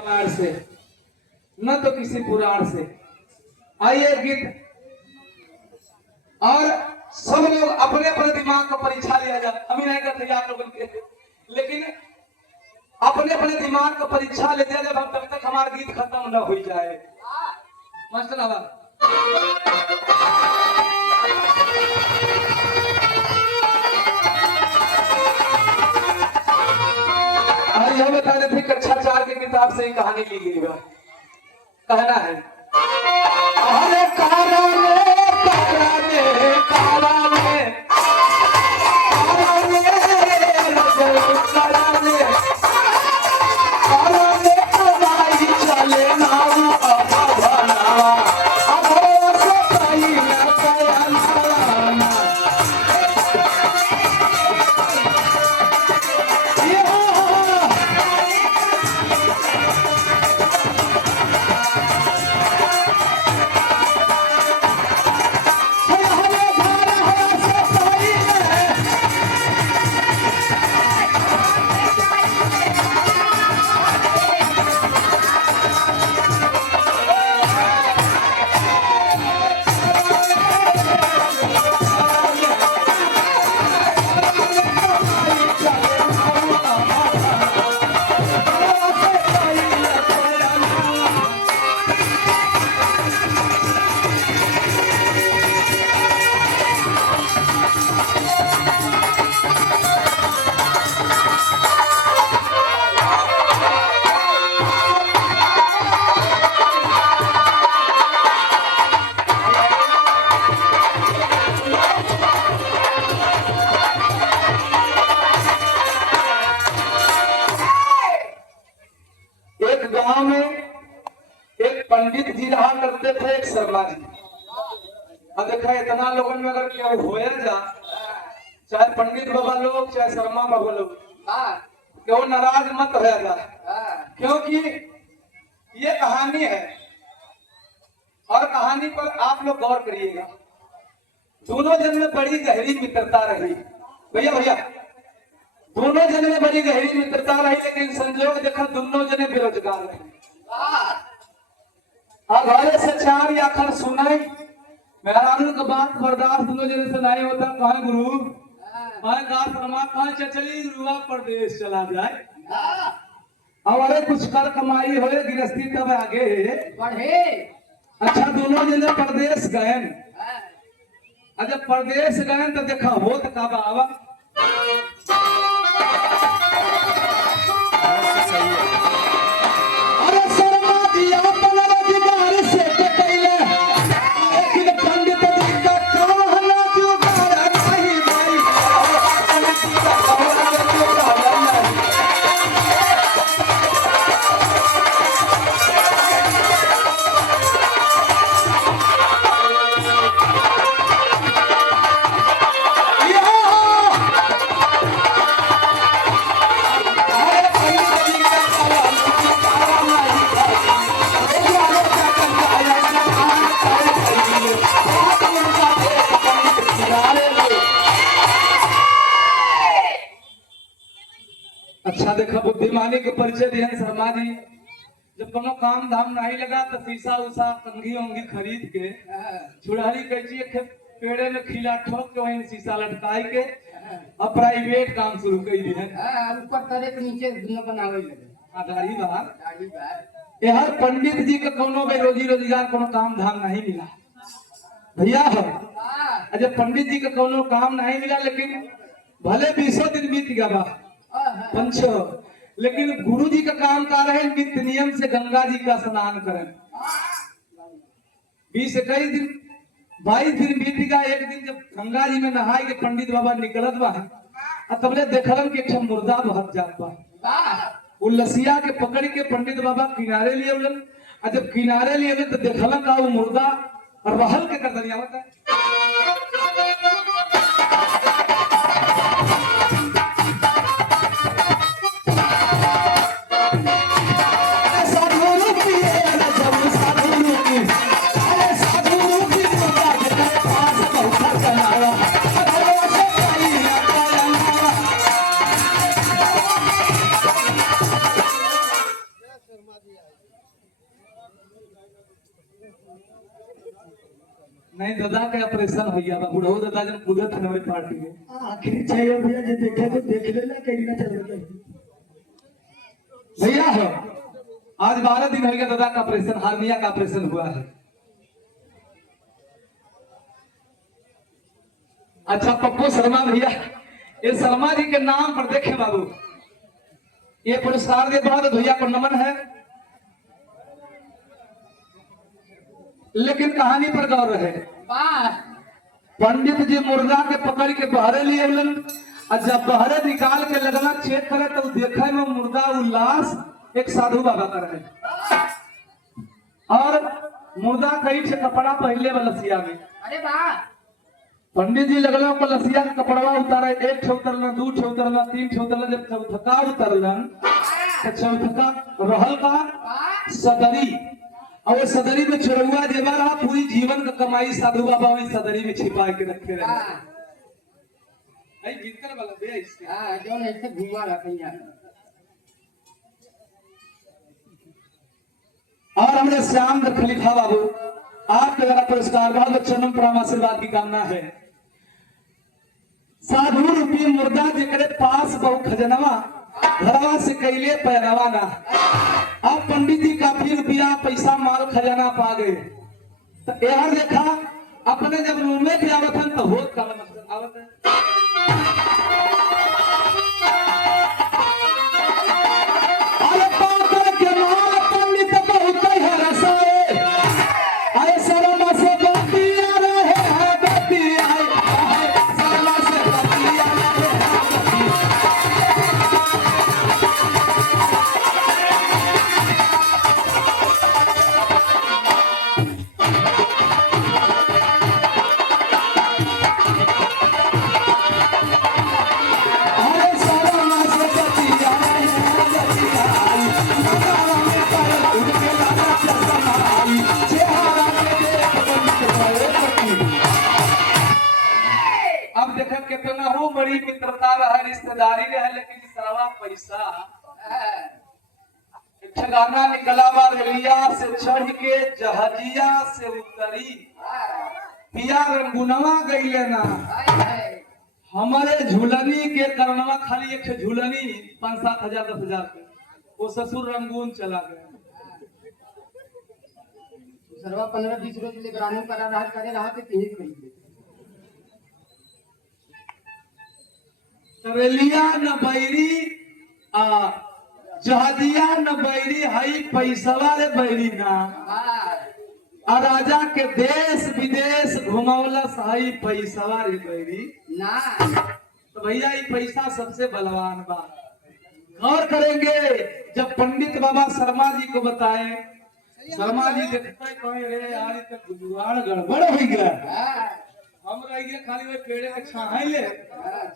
रामायण से न तो किसी पुराण से। आइए गीत और सब लोग अपने अपने दिमाग का परीक्षा लिया जाए। हम ही नहीं करते आप लोगों के, लेकिन अपने अपने दिमाग का परीक्षा लेते हैं जब हम तब तक हमारा गीत खत्म न हो जाए। मास्टर आवाज यह बता देते कक्षा 4 की किताब से ही कहानी ली गई है। कहना है अरे गांव में एक पंडित जी रहा करते थे, एक शर्मा जी। अब देखा इतना लोगों में अगर क्या होया जा, चाहे पंडित बाबा लोग चाहे शर्मा बाबा लोग, क्यों नाराज मत होया जा, क्योंकि ये कहानी है और कहानी पर आप लोग गौर करिएगा। दोनों जन में बड़ी गहरी मित्रता रही। भैया भैया दोनों जन में बड़ी गहरी मित्रता रही, लेकिन संजोग देखा दोनों जने बेरोजगार रहे। अब घरे से 4 आखर सुनाई मेहरानू का बात बर्दाश्त दोनों जने से नहीं होता। कहा गुरु कहा चली गुरुआ प्रदेश चला जाए, अब अरे कुछ कर कमाई हो गृहस्थी तब आगे बढ़े। अच्छा दोनों जने प्रदेश गए, जब प्रदेश गए तो देखा हो तो का बाबा अच्छा देखा बुद्धिमानी के परिचय दिया शर्मा जी। जब कोनो काम धाम नहीं लगा तो शीशा उषा कंघी उंगी खरीद के छुड़ारी कैची के पेड़े में खिला ठोक के वहीं शीशा लटकाई के अब प्राइवेट काम शुरू कर दिए। ऊपर तरे के नीचे दुनिया बनावे लगे। दाढ़ी बाहर ये हर पंडित जी का कोनो में रोजी रोजगार कोनो काम धाम नहीं मिला भैया है। जब पंडित जी का कोनो काम नहीं मिला, लेकिन भले 20 दिन बीत गया पंचो, लेकिन गुरु जी का काम कर रहे हैं नित्य नियम से गंगा जी का स्नान करें। 20-21 दिन 22 दिन बीत गया। एक दिन जब गंगा जी में नहाए के पंडित बाबा निकलत बा तबले देखलन के एक मुर्दा बहत जात बा। वो लसिया के पकड़ के पंडित बाबा किनारे लिए उलन, और जब किनारे लिए तो देखलन का वो मुर्दा रहल के कर दरिया होता है। नहीं दादा के ऑपरेशन हो गया बुढ़ो दादा जन कूदत है हमारी पार्टी में आखिर चाहिए भैया जो देखे तो देख लेना कहीं ना चल रही भैया है आज 12 दिन हो गया दादा का ऑपरेशन हार्निया का ऑपरेशन हुआ है। अच्छा पप्पू शर्मा भैया ये शर्मा जी के नाम पर देखे बाबू ये पुरस्कार के बाद भैया को नमन है लेकिन कहानी पर गौर है। वाह पंडित जी मुर्दा के पकड़ के बहरे लिए उलन और जब बहरे निकाल के लगना चेक करे तो देखे में मुर्दा उल्लास एक साधु बाबा का रहे और मुर्दा कई से कपड़ा पहले लसिया में। अरे वाह पंडित जी लगलो को लसिया का कपड़वा उतारे एक छे उतरलन दू छे उतरलन तीन छे उतरलन जब चौथका उतरलन तो चौथका रहल का वाह सदरी और वो सदरी में चुरौआ जेवर रहा पूरी जीवन का कमाई साधु बाबा वही सदरी में छिपा के रखे रहे। वाह भाई भीतर वाला बे इसके हाँ जो ऐसे घुमा रहा कहीं और हमने श्याम खलीफा बाबू आपके द्वारा पुरस्कार बहुत जन्म प्रणाम आशीर्वाद की कामना है। साधु रूपी मुर्दा जेकरे पास बहु खजनवा घरवा से कैले पैरवा ना अब पंडित जी काफी रुपया पैसा माल खजाना पा गए तो यार देखा अपने जब रूम में भी आवत हन तो होत का आवत है अरे पाकर के माल पंडित बहुत है रसाए अरे शर्मा से बतिया रहे है बतिया शर्मा से बतिया रहे है अरे शर्मा से बतिया रहे है बतिया मगावा में पर उनके लाना चसमाई चेहरा के देख पंडित भरे पति। अब देखो कितना हो बड़ी मित्रता रहा रिश्तेदारी रहे लेकिन सरवा पैसा एक गाना निकला बा रेलिया से चढ़ के जहाजिया से उतरी पिया रंगुनवा गईले ना हमारे झूलनी के करनवा खाली एक झूलनी 5-7 हजार 10 हजार के वो ससुर रंगून चला गया। सर्वा 15-20 रोज ले ग्रामीण करा रहा करे रहा के तीन खरीद ले रेलिया न बैरी जहाजिया न बैरी हई पैसवा रे बैरी ना वाह आ राजा के देश विदेश घुमौलस हई पैसवा रे बैरी ना तो भैया ये पैसा सबसे बलवान बा। गौर करेंगे जब पंडित बाबा शर्मा जी को बताए शर्मा जी देखते कहे रे यार ये तो जुगाड़ गड़बड़ हो गया हम रहिए खाली वो पेड़े के छाए ले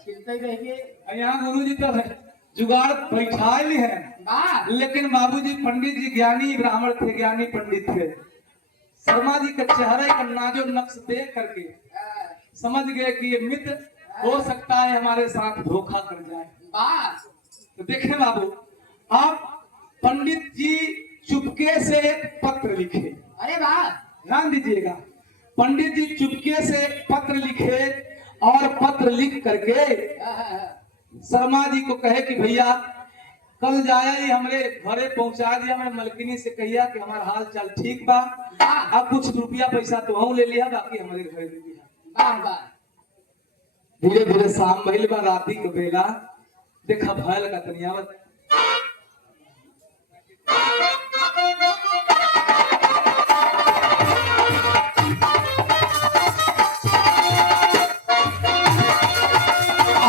छिलते रहिए यहाँ गुरु जी तो जुगाड़ बैठा ली है वाह लेकिन बाबूजी पंडित जी ज्ञानी ब्राह्मण थे ज्ञानी पंडित थे। शर्मा जी के चेहरे का नाजो नक्श देख करके समझ गए कि ये मित्र हो सकता है हमारे साथ धोखा कर जाए। वाह तो देखें बाबू आप पंडित जी चुपके से एक पत्र लिखे अरे वाह ध्यान दीजिएगा पंडित जी चुपके से एक पत्र लिखे और पत्र लिख करके शर्मा जी को कहे कि भैया कल जाया ही हमरे घरे पहुंचा दिया मैं मलकिनी से कहिया कि हमारा हाल चाल ठीक बा अब कुछ रुपया पैसा तो हम ले लिया बाकी हमारे घरे दे दिया। वाह वाह धीरे धीरे शाम भइल बा राती के बेला देखा भयल का तनियावत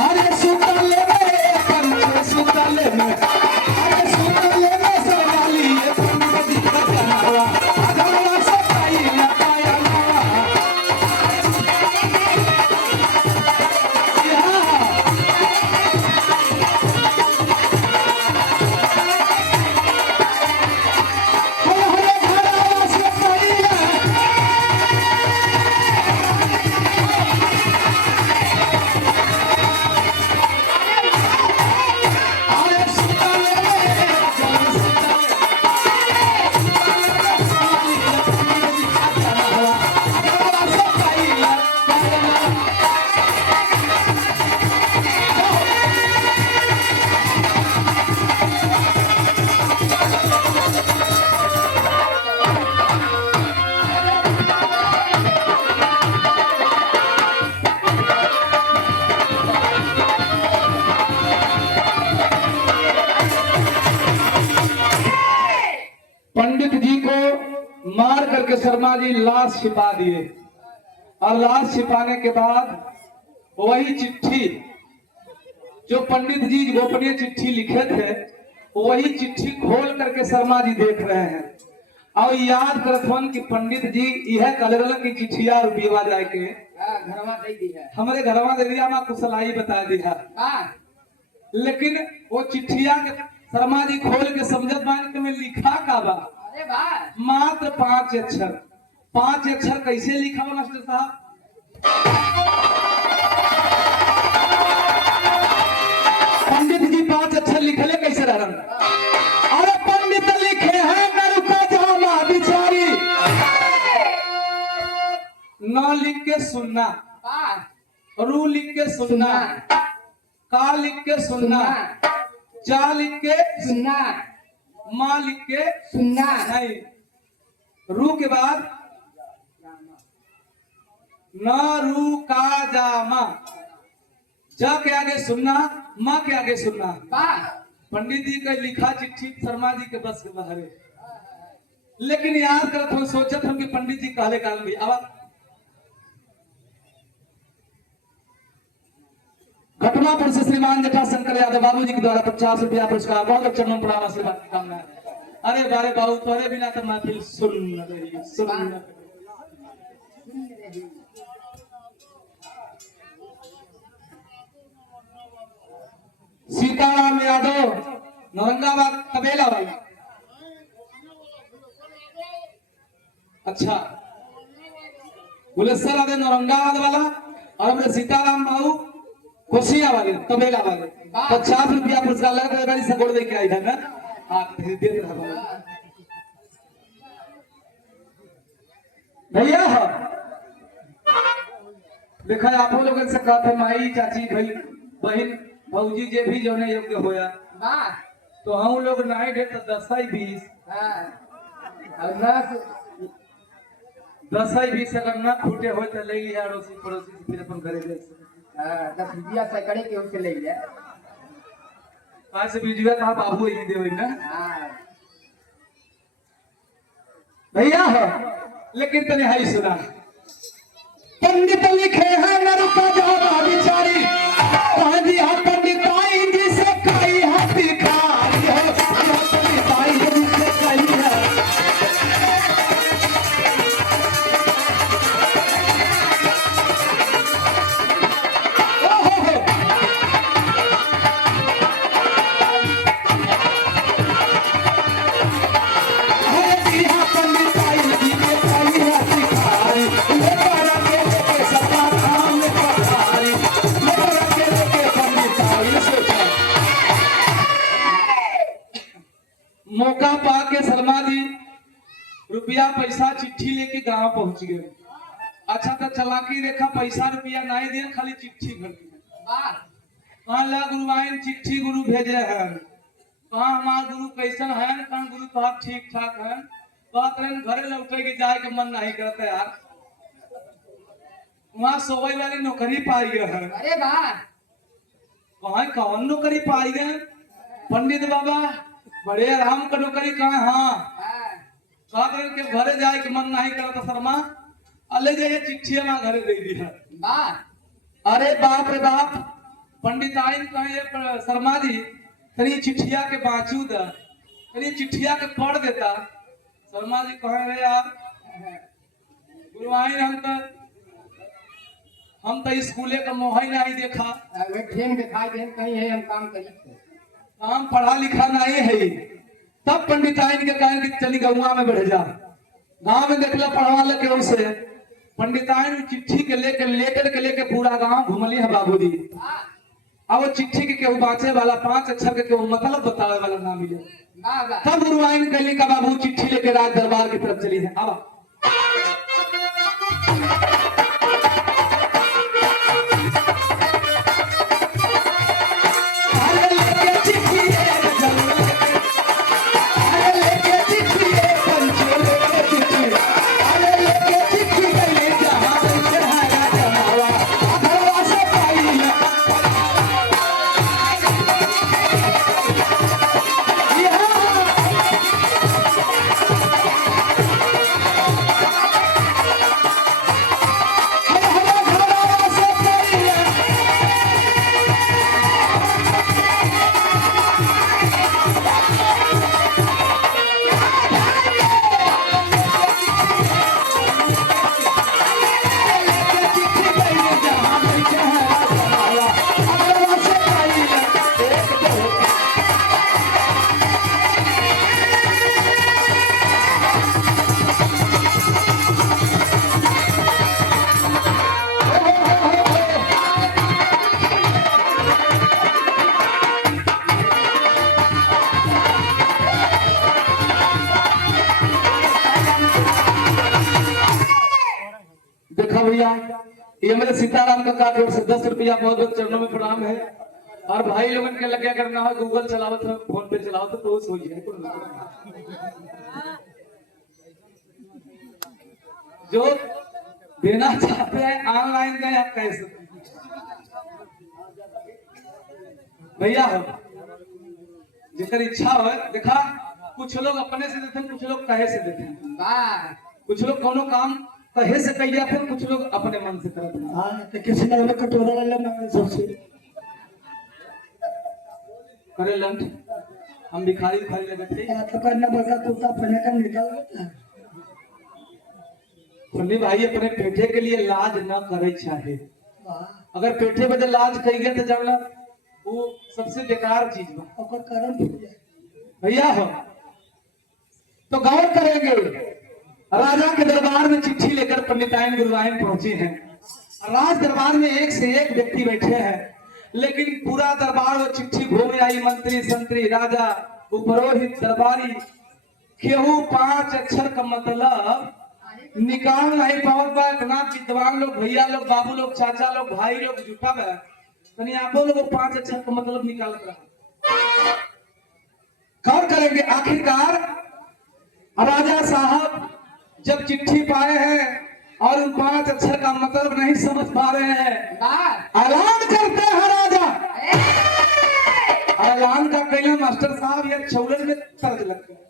अरे सुतले में पंछी सुतले में अरे सुतले में सवाली ये पंडित जी का कनावा अगला सताई न पाया नवा पंडित जी को मार करके शर्मा जी लाश छिपा दिए और लाश छिपाने के बाद वही चिट्ठी जो पंडित जी गोपनीय चिट्ठी लिखे थे वही चिट्ठी खोल करके शर्मा जी देख रहे हैं और याद करथवन कि पंडित जी यह कलरल की चिट्ठिया रुपया जाए के घरवा दे दी है हमारे घरवा दे दिया मैं कुशलाई बता दिया हाँ लेकिन वो चिट्ठिया के शर्मा जी खोल के समझत मान के में लिखा का बा अरे वाह मात्र 5 अक्षर कैसे लिखा हो मास्टर साहब पंडित जी 5 अक्षर लिखले कैसे रहन अरे पंडित लिखे हैं नरुका जामा बिचारी न लिख के सुनना वाह रू लिख के सुनना का लिख के सुनना जा लिख के सुनना माँ लिख के सुनना नहीं रू के बाद न रू का जामा जा के आगे सुनना माँ के आगे सुनना वाह पंडित जी का लिखा चिट्ठी शर्मा जी के बस के बाहर है लेकिन याद करत हम सोचत हम कि पंडित जी कहले काल भी अब घटनापुर से श्रीमान जटा शंकर यादव बाबू जी के द्वारा 50 रुपया पुरस्कार बहुत अच्छा नाम पड़ा आशीर्वाद की कामना अरे बारे बाबू तोरे बिना तो महफिल सुन रही सुन सीताराम यादव औरंगाबाद तबेला भाई अच्छा गुलेश्वर आदि औरंगाबाद वाला और अपने सीताराम बाबू खुशिया वाले तबेला वाले 50 रुपया पुरस्कार लगा तो बड़ी सगोड़ दे के आई था ना आप दे रहा भैया देखा आप लोग से कहते माई चाची भाई बहन भौजी जे भी जो योग्य होया वाह तो हम लोग नहीं दे तो 10-20 हाँ और नस 10-20 अगर ना फूटे हो तो ले लिया अड़ोसी पड़ोसी से फिर अपन घरे ले 10 रुपया सैकड़े के उनसे ले लिया आज से बीजुआ था बाबू ही देवे ना हाँ भैया हो लेकिन तने हाई सुना पंडित लिखे हैं नरुका जामा बिचारी पाजी हा पंडित आई जी से कई हा भिखारी हो पंडित आई जी से कई है मौका पा के शर्मा जी रुपया पैसा चिट्ठी लेके गांव पहुंच गए अच्छा तो चलाकी देखा पैसा रुपया नहीं दिया खाली चिट्ठी भर दी वाह कहाँ ला गुरुआइन चिट्ठी गुरु भेजे हैं कहाँ हमार गुरु कैसन है कहाँ गुरु तो ठीक ठाक है बात रहे घरे लौटे के जाए के मन नहीं करता यार वहाँ सोवई वाली नौकरी पाई गए है अरे वाह वहाँ कौन नौकरी पाई गए पंडित बाबा बड़े आराम का नौकरी कहाँ हाँ हाँ कहा के घरे जाए के मन नहीं करता शर्मा अले जाइए चिट्ठी हमारा घरे दे दी है वाह अरे बाप रे बाप पंडित आइन कहे शर्मा जी तनी चिट्ठिया के बाँचू दा तनी चिट्ठिया के पढ़ देता शर्मा जी कहे रे यार गुरुआइन हम तो स्कूले का मोह ही नहीं देखा वे ठेम दिखाई दे कहीं है हम काम करी थे काम पढ़ा लिखा नहीं है तब पंडित आइन के कहे कि चली गौवा में बढ़ जा गांव में देखला पढ़वा लेके उसे पंडित आइन चिट्ठी के लेके पूरा गांव घुमली है बाबूजी अब वो चिट्ठी के केहू बाँचे वाला 5 अक्षर के केहू मतलब बतावे वाला ना मिले वाह वाह तब गुरुआइन कहली का बाबू चिट्ठी लेके राज दरबार की तरफ चली है अब भैया, ये मेरे सीताराम का 10 रुपया बहुत बहुत चरणों में प्रणाम है। और भाई लोगन के लगे अगर ना हो गूगल चलावत हो, फोन पे चलाओ तो उस हो जाए जो देना चाहते हैं ऑनलाइन दें या कैसे भैया हो, जिसकी इच्छा हो। देखा कुछ लोग अपने से देते हैं, कुछ लोग कहे से देते हैं। वाह कुछ लोग कोनो काम कहे से कही जाते हैं, कुछ लोग अपने मन से करते हैं। हाँ तो किसी ने हमें कटोरा वाला मांगे सबसे करे लंट हम भिखारी भिखारी लगे थे। या तो करना बड़ा तोता पहने का निकाल देता है। फन्नी भाई अपने पेटे के लिए लाज न करे चाहे। वाह अगर पेटे बदे लाज कही गए तो जब वो सबसे बेकार चीज बा। और करम फूट जाए। भैया हो तो गौर करेंगे, राजा के दरबार में चिट्ठी लेकर पंडिताइन गुरुवाइन पहुंची हैं। राज दरबार में एक से एक व्यक्ति बैठे हैं, लेकिन पूरा दरबार वो चिट्ठी घूम आई। मंत्री संतरी राजा उपरोहित दरबारी केहू 5 अक्षर का मतलब निकाल नहीं पावत बा। इतना विद्वान लोग, भैया लोग, बाबू लोग, चाचा लोग, भाई लोग जुटा बा, तनी आपो लोग 5 अक्षर का मतलब निकालत रहा। गौर करेंगे, आखिरकार राजा साहब जब चिट्ठी पाए हैं और उन 5 अक्षर का मतलब नहीं समझ पा रहे हैं, वाह ऐलान करते हैं राजा। ऐलान का कहना मास्टर साहब ये चौलन में तर्ज लगता है।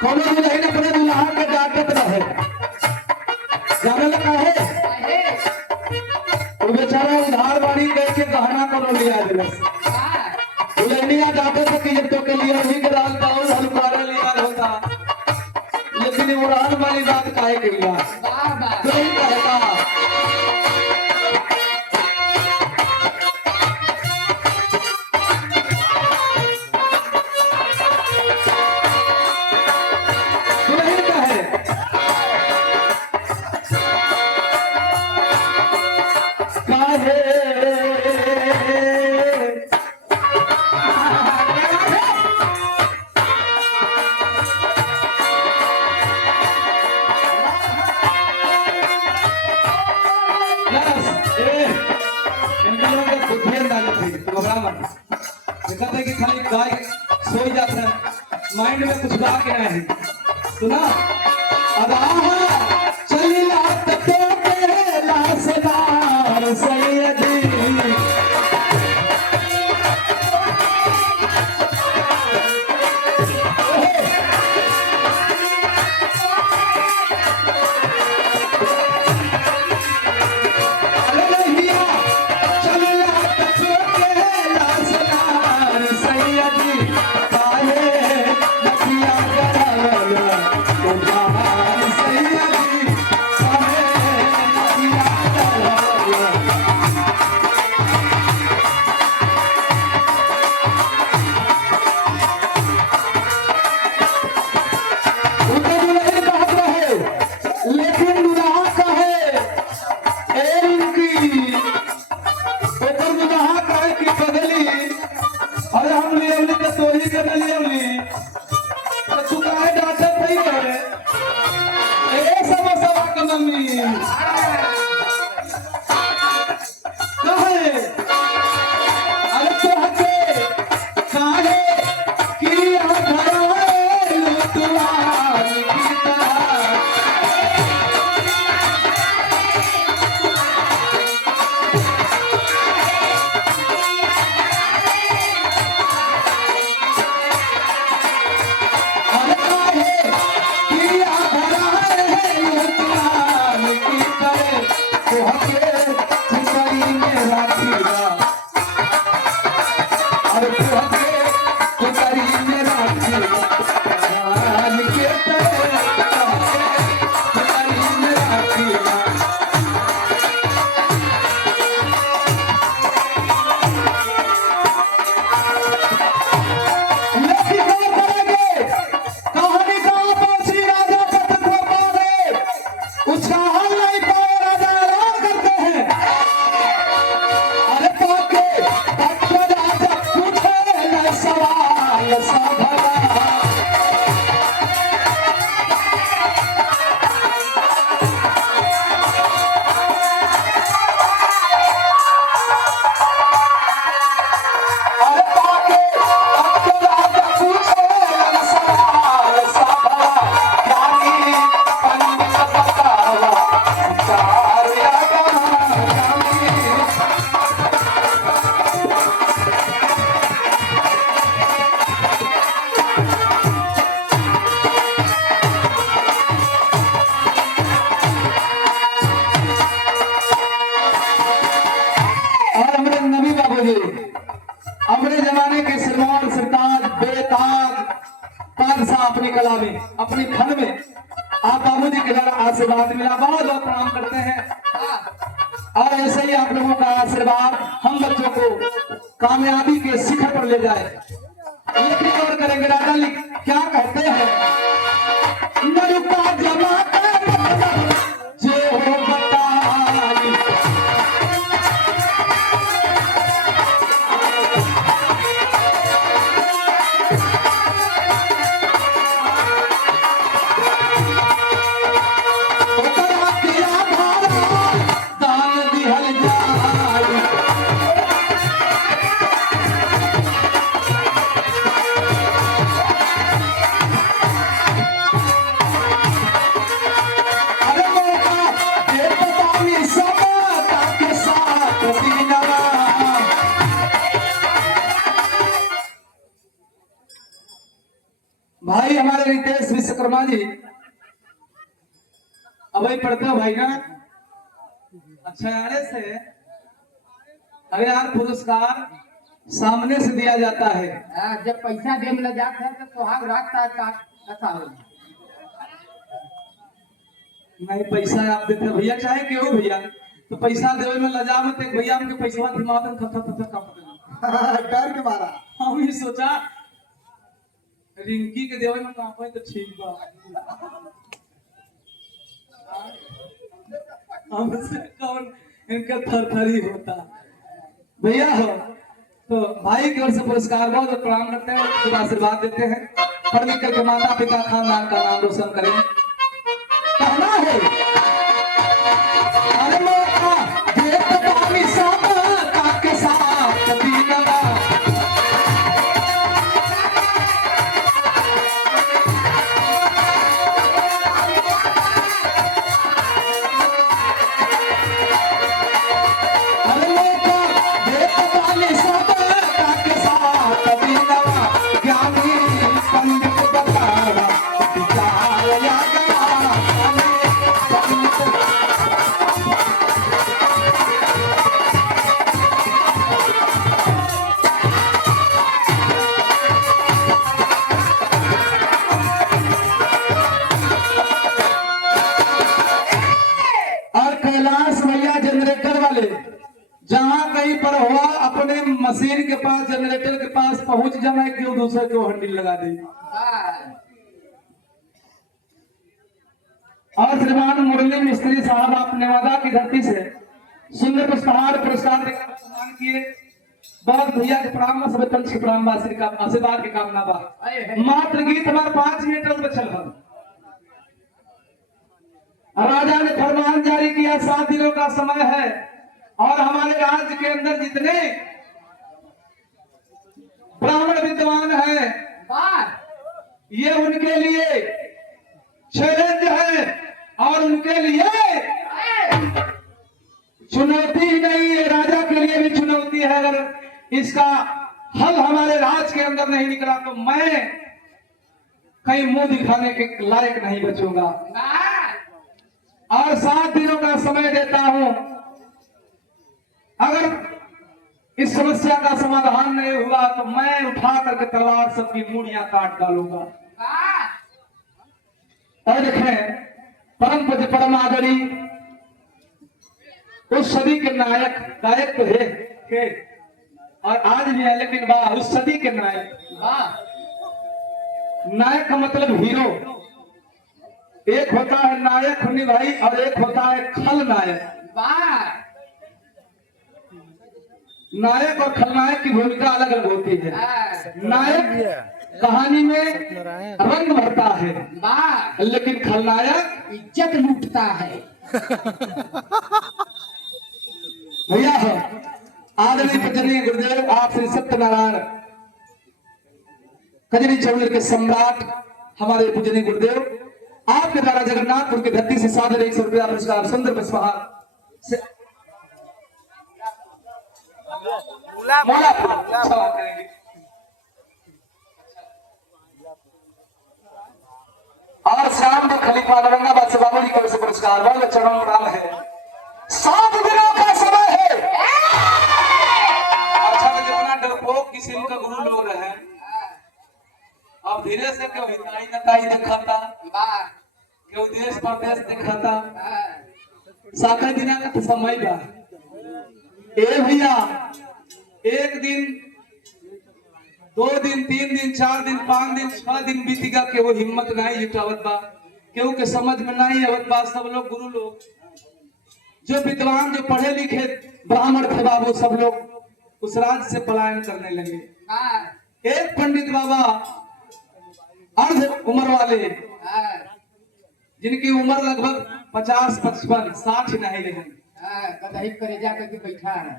कोनो दुल्हन अपने दुल्हा के डांटत रहे, जाने लगा है वो बेचारा उधार बाड़ी करके गहना करो लिया दिलस। दुल्हनिया डांटत कि जब तो के लिए ही के रात का और हलवारे लिया होता, लेकिन वो रात वाली बात काहे के लिया कोई कहता। देखा कि खाली गाय सोई जाता है, माइंड में कुछ बात नहीं सुना। अब चलिया सदार सैयदी की जी के द्वारा आशीर्वाद मिला, बहुत बहुत प्रणाम करते हैं। हाँ और ऐसे ही आप लोगों का आशीर्वाद हम बच्चों को कामयाबी के शिखर पर ले जाए। लेकिन और करेंगे राजा लिख क्या कहते हैं, नरुका जमा कर जो बताई, ओकरा किया भारा दान दिहल जाई। अरे मौका देख पानी सब ताके साथ दीनवा। भाई हमारे रितेश विश्वकर्मा जी अब वही पढ़ते हो भाई ना, अच्छा यारे से अरे यार पुरस्कार सामने से दिया जाता है। हाँ, जब पैसा दे मिल जाता है तो सुहाग रागता है कथा हो। नहीं पैसा आप देते हो भैया, चाहे क्यों भैया, तो पैसा देवे में लजा मत भैया, हमके पैसा दिमाग में थर थर कांपते डर के मारा। हम ही सोचा रिंकी के देवे में कांपे तो ठीक बा, हमसे कौन इनका थरथरी होता भैया हो। तो भाई की ओर से पुरस्कार बहुत बहुत प्रणाम करते हैं, खुद आशीर्वाद देते हैं, पढ़ लिख करके माता पिता खानदान का नाम रोशन करें। कहना है अरे मौका देख पानी सब ताके साथ दीनवा। अरे मौका देख पानी सब ताके साथ दीनवा। ज्ञानी पंडित बताया विचार या और कैलाश भैया जनरेटर वाले जहां कहीं पर हुआ अपने मशीन के पास जनरेटर के पास पहुंच जाना, क्यों दूसरे को हंडिल लगा दे। हाँ और श्रीमान मुरली मिस्त्री साहब आप नेवादा की धरती से सुंदर पुष्पहार पुरस्कार देकर सम्मान किए। बहुत भैया के प्रणाम, सब पंच के प्रणाम, वासी का आशीर्वाद की कामना बा। मात्र गीत हमारे 5 मिनट में बचल है। राजा ने फरमान जारी किया, 7 दिनों का समय है और हमारे राज्य के अंदर जितने ब्राह्मण विद्वान हैं बात ये उनके लिए चैलेंज है और उनके लिए चुनौती ही नहीं है, राजा के लिए भी चुनौती है। अगर इसका हल हमारे राज्य के अंदर नहीं निकला तो मैं कहीं मुंह दिखाने के लायक नहीं बचूंगा। और 7 दिनों का समय देता हूं, अगर इस समस्या का समाधान नहीं हुआ तो मैं उठा करके तलवार सबकी मूड़ियां काट डालूंगा। और देखें परम पूज्य परम आदरी उस सदी के नायक, गायक तो है और आज भी है, लेकिन वाह उस सदी के नायक। नायक का मतलब हीरो, एक होता है नायक हुन्नी भाई और एक होता है खलनायक। नायक और खलनायक की भूमिका अलग अलग होती है। नायक कहानी में रंग भरता है, लेकिन खलनायक इज्जत लूटता है। भैया हो आदरणीय पूजनीय गुरुदेव आप श्री सत्यनारायण कजरी चौधरी के सम्राट हमारे पूजनीय गुरुदेव आपके द्वारा जगन्नाथपुर की धरती से 100 रुपया पुरस्कार सुंदर पुष्पहार से करेंगे। और शाम को खलीफा औरंगाबाद से बाबू जी की ओर से पुरस्कार बहुत चरण प्रणाम है। 7 दिनों का समय है। अच्छा तो जमाना डरपोक किस्म का गुरु लोग रहे, अब धीरे से क्यों हिताई नताई दिखाता केहू देश परदेश दिखाता हाँ, साका दिना का तो समय बा ए भैया एक दिन 2 दिन 3 दिन 4 दिन 5 दिन 6 दिन बीतीगा के वो हिम्मत नहीं जुटावत बा केहू के समझ में नहीं आवत बा। सब लोग गुरु लोग जो विद्वान जो पढ़े लिखे ब्राह्मण थे बाबू सब लोग उस राज्य से पलायन करने लगे। हाँ, एक पंडित बाबा अर्ध उम्र वाले हाँ, जिनकी उम्र लगभग 50 55 60 नहीं रहे हाँ, कदही करेजा करके बैठा है।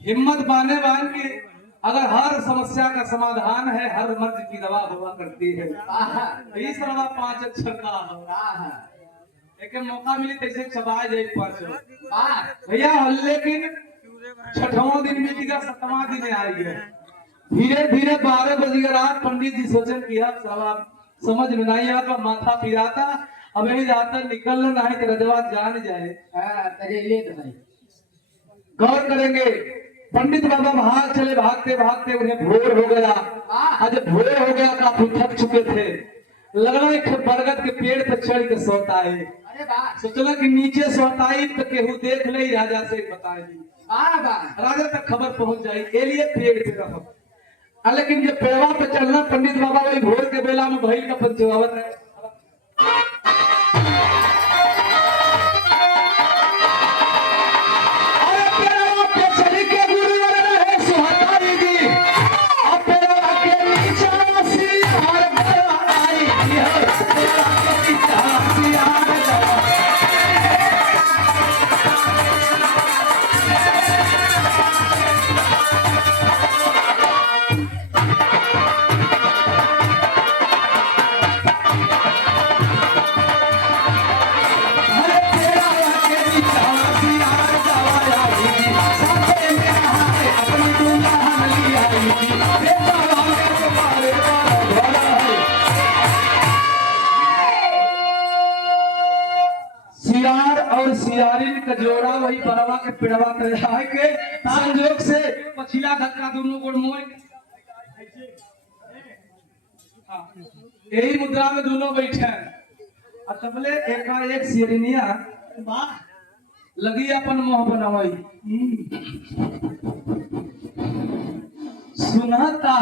हिम्मत बाने बान के अगर हर समस्या का समाधान है हर मर्ज की दवा हुआ करती है। हाँ, यही सरवा 5 अक्षर का हाँ, एक मौका मिली कैसे चबा जाए 5 हाँ, भैया। लेकिन 6वां दिन बीतेगा 7वां दिन आई है धीरे धीरे 12 बज गए रात। पंडित जी सोचन किया सब समझ में नहीं आता माथा पिराता अब यही जाता निकल नहीं तो रजवा जान जाए। हाँ, तेरे लिए तो भाई। गौर करेंगे पंडित बाबा भाग चले भागते भागते उन्हें भोर हो गया। आज भोर हो गया काफी थक चुके थे। लगना एक बरगद के पेड़ पर चढ़ के सोता है। अरे वाह, सोचला कि नीचे सोताई तो केहू देख ले राजा से बताएगी वाह, वाह, राजा तक खबर पहुंच जाए ए लिए पेड़ पे रहो। लेकिन जब पेड़वा पे चलना पंडित बाबा वही भोर के बेला में भइल का पंचवावत है। अरे पेड़वा पे चढ़ के गुरु रहे सुहातारी जी। अब पेड़वा के नीचे सियार आई है। पेड़वा के नीचे सियार सियार और सियारिन का जोड़ा वही बरवा के पिड़वा कर के संजोग से पछिला धक्का दोनों गोड़ मोड़ यही मुद्रा में दोनों बैठे हैं। और तबले एक सियरिनिया लगी अपन मुंह बनावाई सुनाता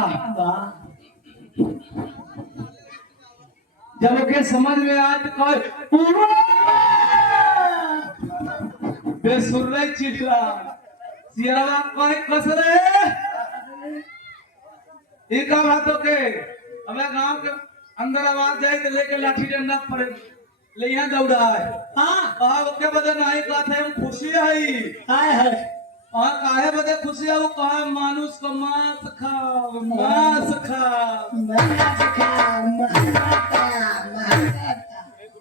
जब के समझ में आए तो बेसुर्रे चिल्ला सियरवा कोई कसरे एक बातों के हमें गांव के अंदर आवाज जाए तो लेके लाठी डंडा पड़े ले यहाँ दौड़ा है। हाँ कहा के बदे नहीं कहा थे हम खुशी है और काहे बदे खुशी है वो कहा मानुष का मांस खाओ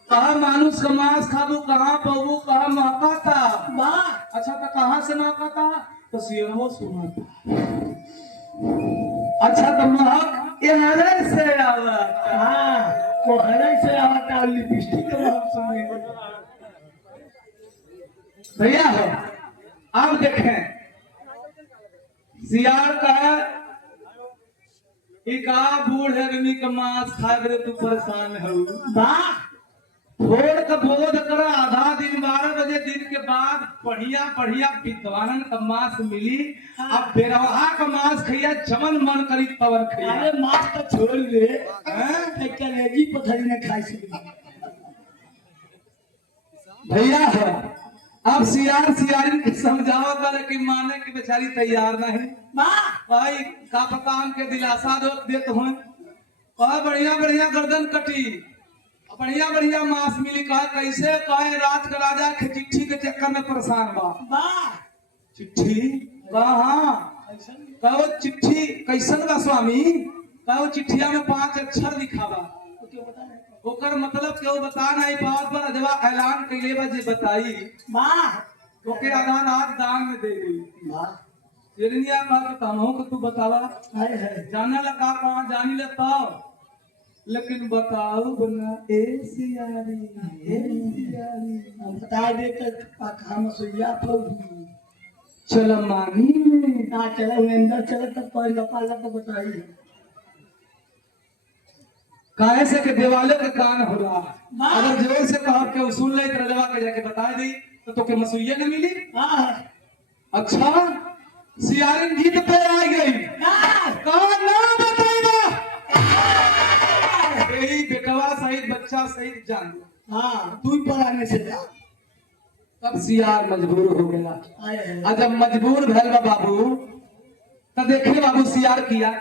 कहा मानुष का मांस खाबू कहाँ पबू कहा महका था। अच्छा तो कहाँ से महका था तो सियरवो सुना था। अच्छा तो महक यहाँ से आवा से आवता लिपस्टिक भैया हो। अब देखें सियार का एक बूढ़ आदमी का मांस खा गए तू परेशान हो थोड़ का बोध कर आधा दिन 12 बजे दिन के बाद बढ़िया बढ़िया विद्वानन का मांस मिली। अब बेरवा का मांस खैया जमन मन करी तवर खैया। अरे मांस तो छोड़ दे कलेजी पथरी ने खाई से भैया है। अब सियार सियारिन के समझावत वाले की माने की बेचारी तैयार नहीं भाई का पता हमके दिलासा देत हो बढ़िया बढ़िया गर्दन कटी बढ़िया बढ़िया मांस मिली कहा कैसे कहे राज का राजा के चिट्ठी के चक्कर में परेशान बा चिट्ठी कहो चिट्ठी कैसन बा स्वामी कहो चिट्ठिया में 5 अक्षर लिखा बा ओकर मतलब क्यों बता नहीं पावत पर अजवा ऐलान कैले बा जे बताई ओके आधार आज दान में दे गई जेरनिया कहा तो हमहू को तू बतावा जाने लगा कहां जानी ले तब लेकिन बताओ बना ए सियारी बता दे हम सुइया तो चल मानी ना चला अंदर चला तब कोई लपा लपा बताई काहे से के देवाले के कान होला अगर जोर से कहो के सुन ले रजवा के जाके बता दी तो के मसुइया न मिली। अच्छा सियारिन जीत पे आ गई कहा ना बताइएगा यही बेटवा सहित बच्चा सहित जान तू ही पर आने से जा। तब सियार मजबूर हो गया और जब मजबूर भैल बा बाबू तब देखे बाबू सियार किया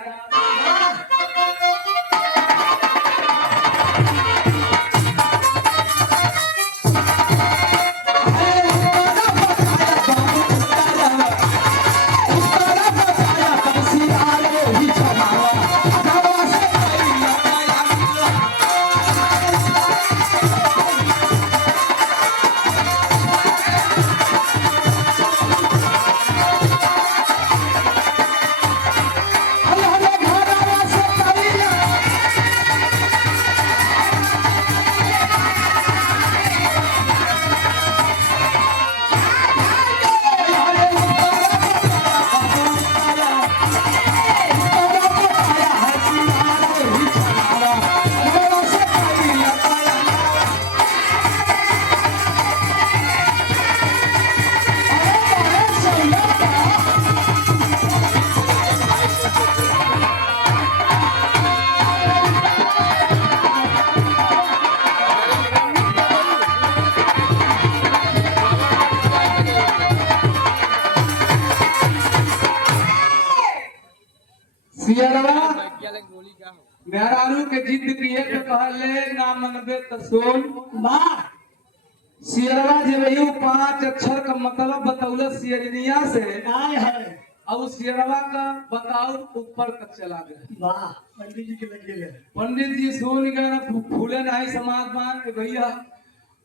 सियरवा मेहरारू के जिद किए तो कहले ना मनबे तो सुन सियरवा जब यू 5 अक्षर का मतलब बतौल सियरनिया से अब सियरवा का बताओ ऊपर तक चला गया। पंडित जी के लगे पंडित जी सुन गए ना फूले नहीं समाज मान के भैया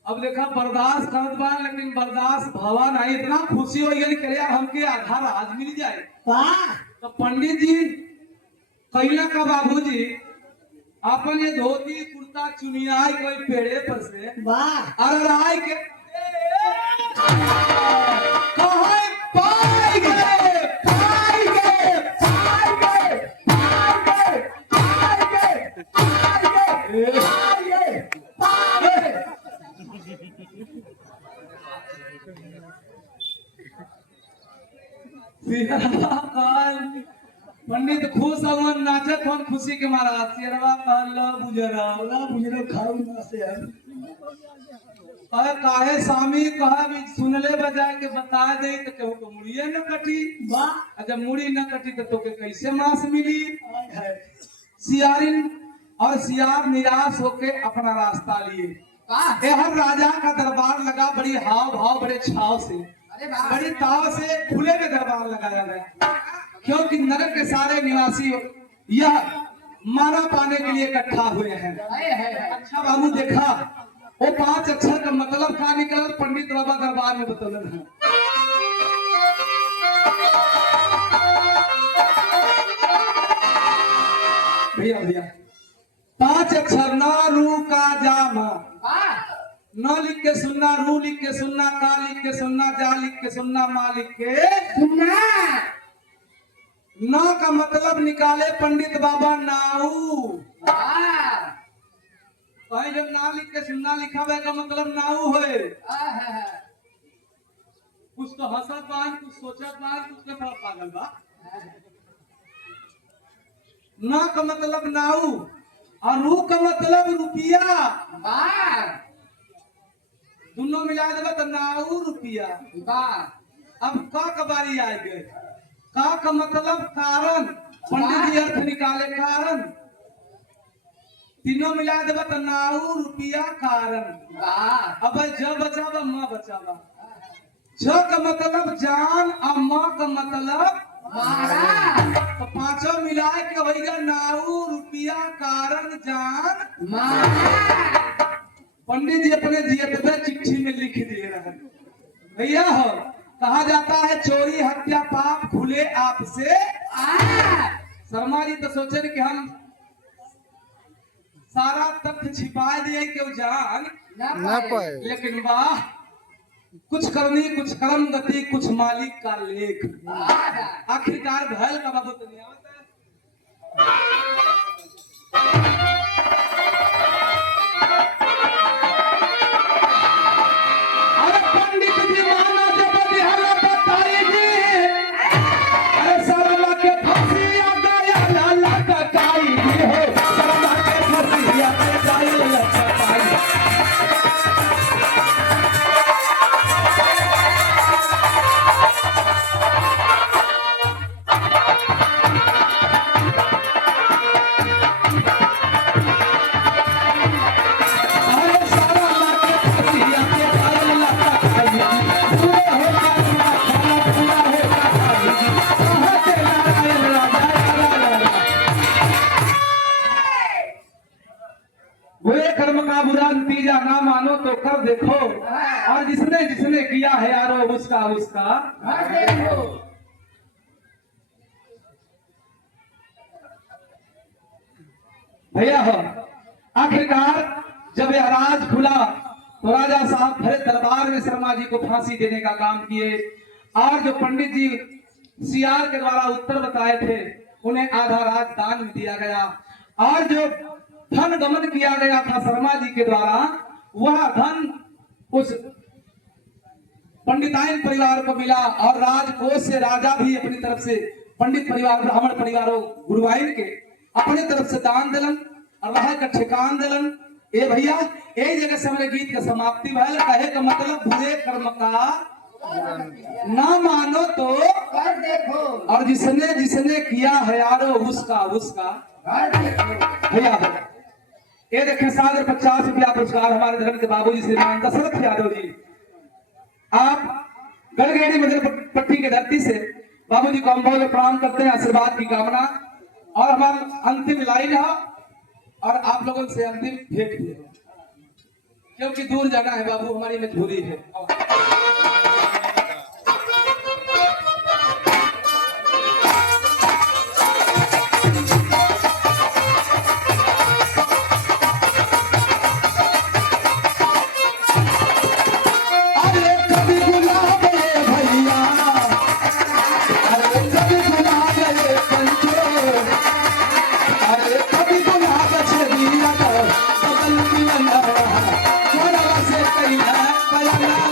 अब देखा बर्दाश्त करत बा लेकिन बर्दाश्त भवा नहीं इतना खुशी हो गई करे हमके आधार आज मिल जाए। तो पंडित जी कैला का बाबूजी अपन ये धोती कुर्ता चुनियाई कोई पेड़े पर से अगर आए के कहे पाई गए पाई गए पाई गए पाई गए पाई गए पाई गए पंडित खुश हम नाचत हम खुशी के मारा सियरवा कहला बुझरा खाऊ ना से कहे काहे स्वामी कहा भी सुनले बजाय के बता दे तो केहू को मुड़िए न कटी जब मुड़ी न कटी तो तोके कैसे मांस मिली। सियारिन और सियार निराश होके अपना रास्ता लिए हर राजा का दरबार लगा बड़ी हाव भाव बड़े छाव से बड़ी ताव से खुले में दरबार लगाया गया क्योंकि नरक के सारे निवासी यह माना पाने के लिए इकट्ठा हुए हैं। अच्छा बाबू देखा वो 5 अक्षर का मतलब का निकल पंडित बाबा दरबार में बतौलन है। भैया भैया 5 अक्षर न रू का जामा न लिख के सुनना रू लिख के सुनना का लिख के सुनना जा लिख के सुनना मा लिख के सुनना ना का मतलब निकाले पंडित बाबा नाऊ कहीं जब ना लिख के सुनना लिखा हुआ का मतलब नाऊ है कुछ तो हंसत बान कुछ सोचत बान कुछ के थोड़ा पागल बा ना का मतलब नाऊ और रू का मतलब रुपया दोनों मिला देगा तो नाऊ रुपया अब का बारी आ गए का मतलब कारण पंडित जी अर्थ निकाले कारण तीनों मिला देगा तो नाऊ रुपया कारण अब ज बचावा माँ बचावा ज का मतलब जान और माँ का मतलब तो पांचों मिला के होगा नाऊ रुपया कारण जान पंडित जी अपने जियत पे चिट्ठी में लिख दिए रहे भैया हो कहा जाता है चोरी हत्या पाप खुले आपसे शर्मा जी तो सोचे कि हम सारा तथ्य छिपा दिए क्यों जान ना पाए लेकिन वाह कुछ करनी कुछ कर्म गति कुछ मालिक का लेख आखिरकार घायल का बाबू तो नहीं आता है। हाँ। और जिसने जिसने किया है यारो उसका उसका घर देखो। भैया हो। आखिरकार जब यह राज खुला तो राजा साहब भरे दरबार में शर्मा जी को फांसी देने का काम किए और जो पंडित जी सियार के द्वारा उत्तर बताए थे उन्हें आधा राज दान में दिया गया और जो धन गमन किया गया था शर्मा जी के द्वारा वह धन उस पंडिताइन परिवार को मिला और राजकोष से राजा भी अपनी तरफ से पंडित परिवार ब्राह्मण परिवारों गुरुवाइन के अपने तरफ से दान दिलन और रहा का ठिकान दिलन। ए भैया एक जगह से हमारे गीत का समाप्ति भयल कहे का मतलब बुरे कर्म का ना मानो तो घर देखो। और जिसने जिसने किया है यारो उसका उसका घर देखो। भैया ये देखें 750 रुपया पुरस्कार हमारे धर्म के बाबूजी श्रीमान दशरथ यादव जी। आप गलगेड़ी मध्य पट्टी की धरती से बाबूजी को हम बहुत प्रणाम करते हैं, आशीर्वाद की कामना और हमारा अंतिम लाइन है और आप लोगों से अंतिम भेंट भी है क्योंकि दूर जाना है बाबू, हमारी मजबूरी है। Bye.